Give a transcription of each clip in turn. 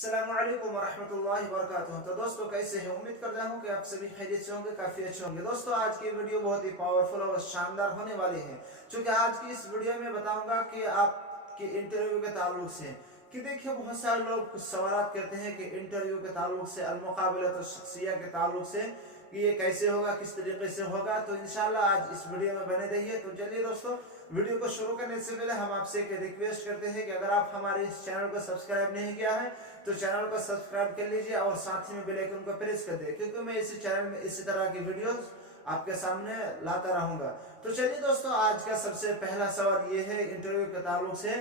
अस्सलामुअलैकुम वरहमतुल्लाहि वबरकातुहू। तो दोस्तों कैसे हैं? उम्मीद करता हूं कि आप सभी खैरियत से होंगे, काफी अच्छे होंगे। दोस्तों आज की वीडियो बहुत ही पावरफुल और शानदार होने वाली है, क्योंकि आज की इस वीडियो में बताऊंगा कि आपके इंटरव्यू के ताल्लुक से कि देखिए बहुत सारे लोग कुछ सवाल करते हैं कि इंटरव्यू के ताल्लुक से, अल-मुक़ाबलतुश शख्सिय्या के ताल्लुक से कि ये कैसे होगा, किस तरीके से होगा। तो इंशाल्लाह आज इस वीडियो में बने रहिए। तो चलिए दोस्तों, वीडियो को शुरू करने से पहले हम आपसे एक रिक्वेस्ट करते हैं कि अगर आप हमारे इस चैनल को सब्सक्राइब नहीं किया है तो चैनल को सब्सक्राइब कर लीजिए और साथ ही में बेल आइकन को प्रेस कर दे, क्योंकि मैं इसी चैनल में इसी तरह की वीडियोस आपके सामने लाता रहूंगा। तो चलिए दोस्तों, आज का सबसे पहला सवाल ये है इंटरव्यू के ताल्लुक से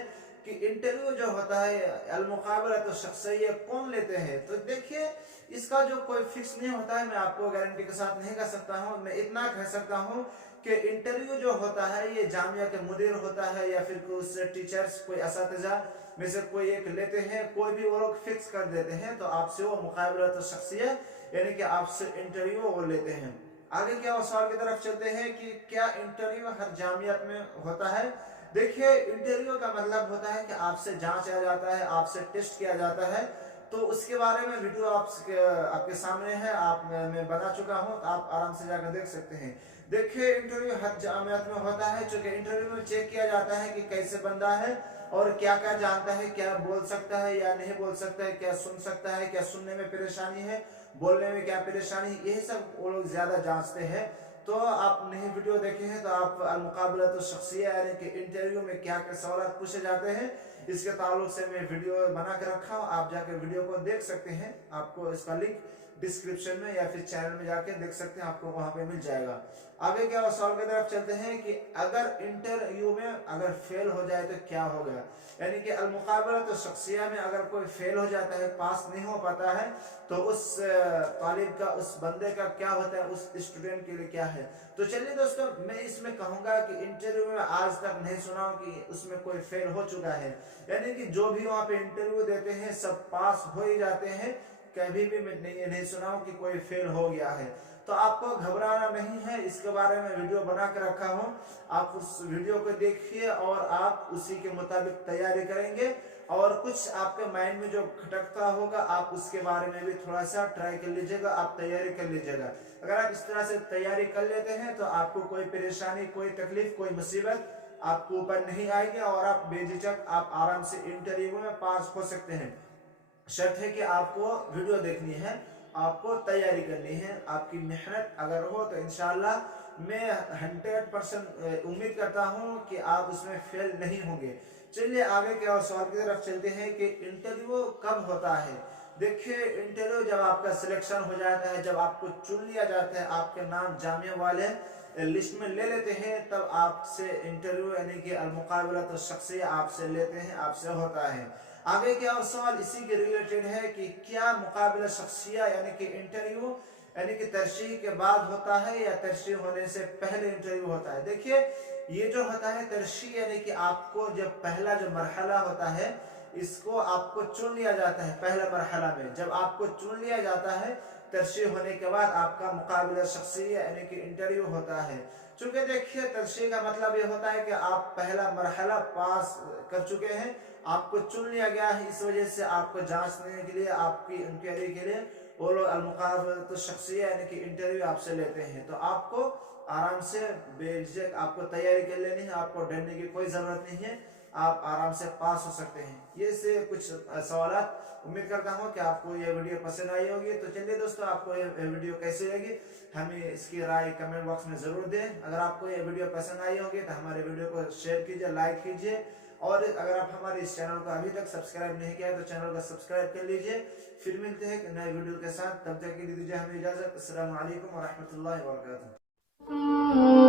कि इंटरव्यू जो होता है अल-मुक़ाबलतुश शख्सिय्या कौन लेते हैं। तो देखिए इसका जो कोई फिक्स नहीं होता है, मैं आपको गारंटी के साथ नहीं कह सकता हूँ। मैं इतना कह सकता हूँ कि इंटरव्यू जो होता है ये जामिया के मुदीर होता है या फिर कोई टीचर्स, कोई असातिज़ा में से कोई एक लेते हैं, कोई भी वो लोग फिक्स कर देते हैं। तो आपसे वो मुक़ाबलतुश शख्सिय्या यानी कि आपसे इंटरव्यू वो लेते हैं। आगे क्या सवाल की तरफ चलते हैं कि क्या इंटरव्यू हर जामियात में होता है। देखिए इंटरव्यू का मतलब होता है कि आपसे जांचा जाता है, आपसे टेस्ट किया जाता है। तो उसके बारे में वीडियो आपके सामने है, मैं बना चुका हूं, तो आप आराम से जाकर देख सकते हैं। देखिए इंटरव्यू हर जामियात में होता है, क्योंकि इंटरव्यू में चेक किया जाता है कि कैसे बंदा है और क्या क्या जानता है, क्या बोल सकता है या नहीं बोल सकता है, क्या सुन सकता है, क्या सुनने में परेशानी है, बोलने में क्या परेशानी है, यही सब वो लोग ज्यादा जांचते हैं। तो आप नहीं वीडियो देखे हैं तो आप अल-मुक़ाबलतुश शख्सिय्या यानी कि इंटरव्यू में क्या क्या सवाल पूछे जाते हैं इसके ताल्लुक से मैं वीडियो बना कर रखा हूँ, आप जाकर वीडियो को देख सकते हैं। आपको इसका लिंक डिस्क्रिप्शन में या फिर चैनल में जाके देख सकते हैं, आपको वहां पे मिल जाएगा। आगे क्या सवाल की तरफ चलते हैं कि अगर इंटरव्यू में अगर फेल हो जाए तो क्या होगा। यानी कि अल-मुक़ाबलतुश शख्सिय्या में अगर कोई फेल हो जाता है, पास नहीं हो पाता है, तो उस तालिब का, उस बंदे का क्या होता है, उस स्टूडेंट के लिए क्या है। तो चलिए दोस्तों, मैं इसमें कहूंगा कि इंटरव्यू में आज तक नहीं सुना हूं कि उसमें कोई फेल हो चुका है। यानी कि जो भी वहां पे इंटरव्यू देते हैं सब पास हो ही जाते हैं। कभी भी मैं नहीं सुना हूं कि कोई फेल हो गया है। तो आपको घबराना नहीं है, इसके बारे में वीडियो बना कर रखा हूं। आप उस वीडियो को देखिए और आप उसी के मुताबिक तैयारी करेंगे। और कुछ आपके माइंड में जो खटकता होगा आप उसके बारे में भी थोड़ा सा ट्राई कर लीजिएगा, आप तैयारी कर लीजिएगा। अगर आप इस तरह से तैयारी कर लेते हैं तो आपको कोई परेशानी, कोई तकलीफ, कोई मुसीबत आपको ऊपर नहीं आएगी और आप बेझिझक आप आराम से इंटरव्यू में पास हो सकते हैं। शर्त है कि आपको वीडियो देखनी है, आपको तैयारी करनी है, आपकी मेहनत अगर हो तो इंशाल्लाह मैं 100% उम्मीद करता हूं कि आप उसमें फेल नहीं होंगे। चलिए आगे के और सवाल की तरफ चलते हैं कि इंटरव्यू कब होता है। देखिए इंटरव्यू जब आपका सिलेक्शन हो जाता है, जब आपको चुन लिया जाता है, आपके नाम जामिया वाले लिस्ट में ले लेते हैं, तब आपसे इंटरव्यू यानी कि अल-मुक़ाबलतुश शख्सिय्या आपसे लेते हैं, आपसे होता है। आगे क्या सवाल इसी के रिलेटेड है कि क्या मुक़ाबला शख्सिय्या यानी कि इंटरव्यू यानी कि तरशीह के बाद होता है या तरशीह होने से पहले इंटरव्यू होता है। देखिए ये जो होता है तरशीह यानी कि आपको जब पहला जो मरहला होता है इसको आपको चुन लिया जाता है। पहला मरहला में जब आपको चुन लिया जाता है, तरशीह होने के बाद आपका मुक़ाबला शख्सिय्या यानी कि इंटरव्यू होता है। चूंकि देखिए तरशीह का मतलब ये होता है कि आप पहला मरहला पास कर चुके हैं, आपको चुन लिया गया है, इस वजह से आपको जांचने के लिए, आपकी इंक्वायरी के लिए वो लोग अल-मुक़ाबलतुश शख्सिय्या यानी कि इंटरव्यू आपसे लेते हैं। तो आपको आराम से बेझिझक आपको तैयारी कर लेनी है, आपको डरने की कोई जरूरत नहीं है, आप आराम से पास हो सकते हैं। ये से कुछ सवालात, उम्मीद करता हूँ कि आपको ये वीडियो पसंद आई होगी। तो चलिए दोस्तों, आपको ये वीडियो कैसी लगी हमें इसकी राय कमेंट बॉक्स में जरूर दें। अगर आपको ये वीडियो पसंद आई होगी तो हमारे वीडियो को शेयर कीजिए, लाइक कीजिए। और अगर आप हमारे इस चैनल को अभी तक सब्सक्राइब नहीं किया है तो चैनल को सब्सक्राइब कर लीजिए। फिर मिलते हैं एक नए वीडियो के साथ, तब तक के लिए दीजिए हमें इजाजत। अस्सलाम वालेकुम व रहमतुल्लाहि व बरकातुहू।